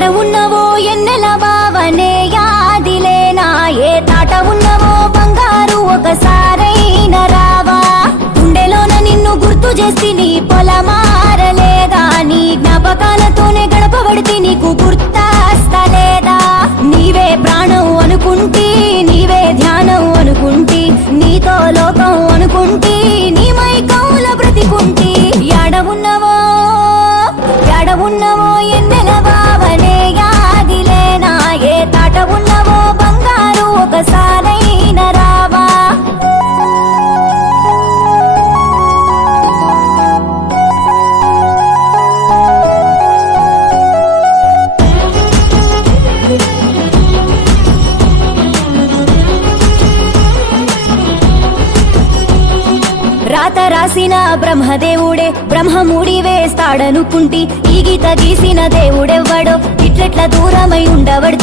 యాడ ఉన్నవో ఎన్నెల బావనే యాదిలేనా ఏ తాట ఉన్నవో బంగారు ఒకసారైన రావా గుండెలోన నిన్ను గుర్తు చేసి నీ పొలమారలేదా నీ జ్ఞాపకాలతోనే గడపబడితే నీకు గుర్తాస్తలేదా నీవే ప్రాణం అనుకుంటీ నీవే ధ్యానం అనుకుంటీ నీతో లోకం అనుకుంటీ నీ మైకంల బ్రతికుంటీ యాడ ఉన్నవో ఎన్నెల బావనే యాదిలేనా ఏ తాట ఉన్నవో బంగారు ఒకసారైన రావా రాత రాసిన బ్రహ్మదేవుడే బ్రహ్మముడి వేస్తాడనుకుంటి ఈ గీత గీసిన దేవుడెవ్వడో ఇట్లెట్ల దూరమై ఉండవడి